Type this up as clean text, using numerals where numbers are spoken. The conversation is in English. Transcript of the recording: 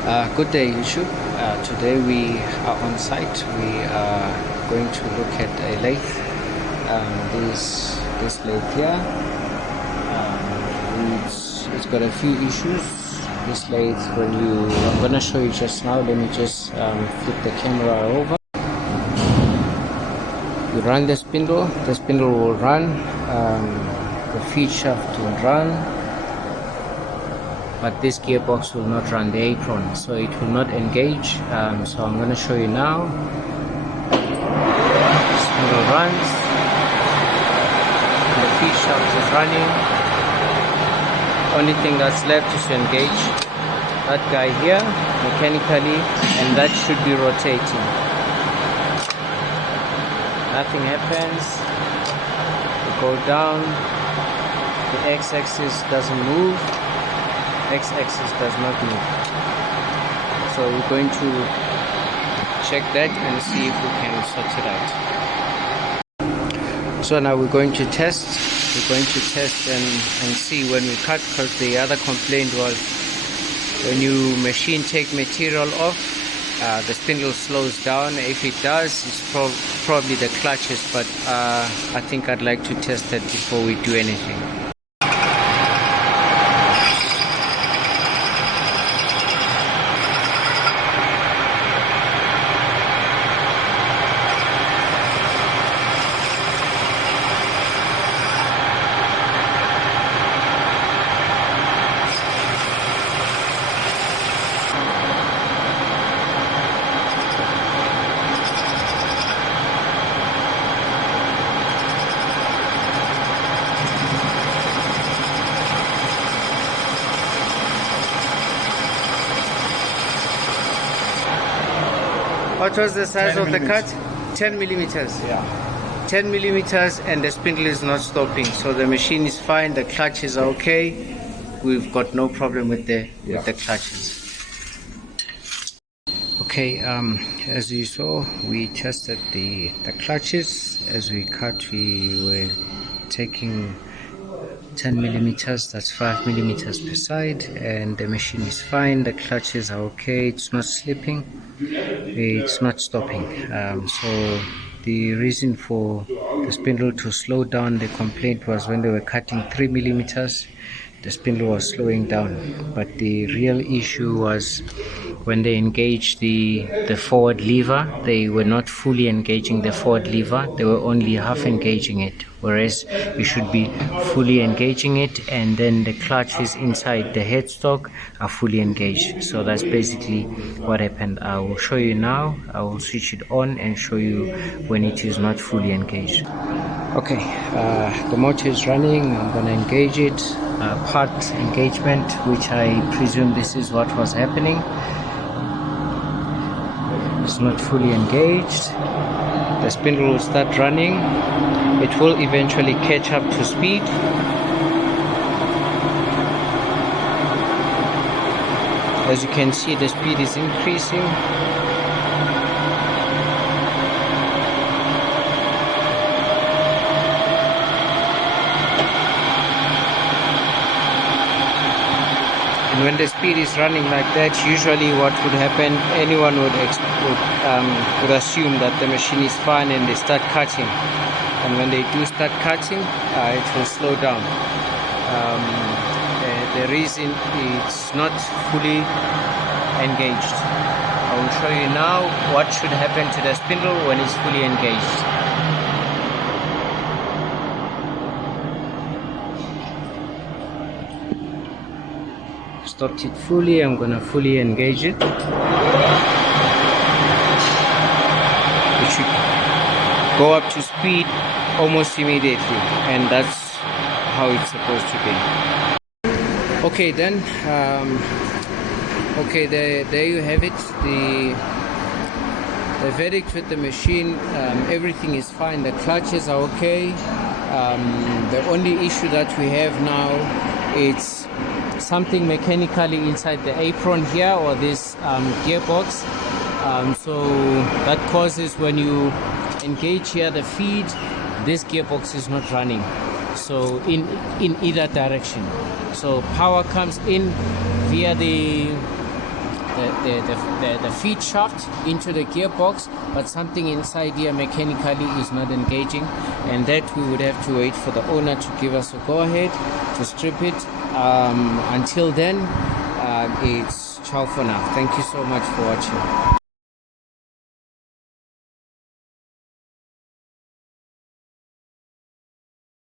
Good day, YouTube. Today we are on site. We are going to look at a lathe. This lathe here, it's got a few issues. This lathe, I'm going to show you just now. Let me just flip the camera over. You run the spindle will run, the feed shaft will run, but this gearbox will not run, the apron, so it will not engage. So I'm going to show you now. Spindle runs, the feed shaft is running. Only thing that's left is to engage that guy here mechanically, and that should be rotating. Nothing happens. We go down, the x-axis doesn't move, x-axis does not move. So we're going to check that and see if we can sort it out. So now we're going to test. We're going to test and see when we cut, because the other complaint was when you machine take material off, the spindle slows down. If it does, it's probably the clutches, but I think I'd like to test that before we do anything. What was the size of the cut? 10 millimeters. Yeah. 10 millimeters, and the spindle is not stopping. So the machine is fine, the clutches are okay. We've got no problem with the clutches. Okay, as you saw, we tested the clutches. As we cut, we were taking 10 millimeters, that's 5 millimeters per side, and the machine is fine, the clutches are okay, it's not slipping, it's not stopping. So the reason for the spindle to slow down, the complaint was when they were cutting 3 millimeters, the spindle was slowing down, but the real issue was when they engaged the forward lever. They were not fully engaging the forward lever, they were only half engaging it, whereas you should be fully engaging it, and then the clutches inside the headstock are fully engaged. So that's basically what happened. I will show you now. I will switch it on and show you when it is not fully engaged. Okay, the motor is running. I'm going to engage it, part engagement, which I presume this is what was happening. It's not fully engaged. The spindle will start running. It will eventually catch up to speed. As you can see, the speed is increasing. And when the speed is running like that, usually what would happen, anyone would assume that the machine is fine and they start cutting. And when they do start cutting, it will slow down. The reason it's not fully engaged. I will show you now what should happen to the spindle when it's fully engaged. Stopped it fully. I'm gonna fully engage it. It should go up to speed almost immediately, and that's how it's supposed to be. Okay then, okay, there you have it, the verdict with the machine. Everything is fine, the clutches are okay. The only issue that we have now, it's something mechanically inside the apron here, or this gearbox. So that causes, when you engage here the feed, this gearbox is not running, so in either direction. So power comes in via the the feed shaft into the gearbox, but something inside here mechanically is not engaging, and that we would have to wait for the owner to give us a go ahead to strip it. Until then, it's ciao for now. Thank you so much for watching.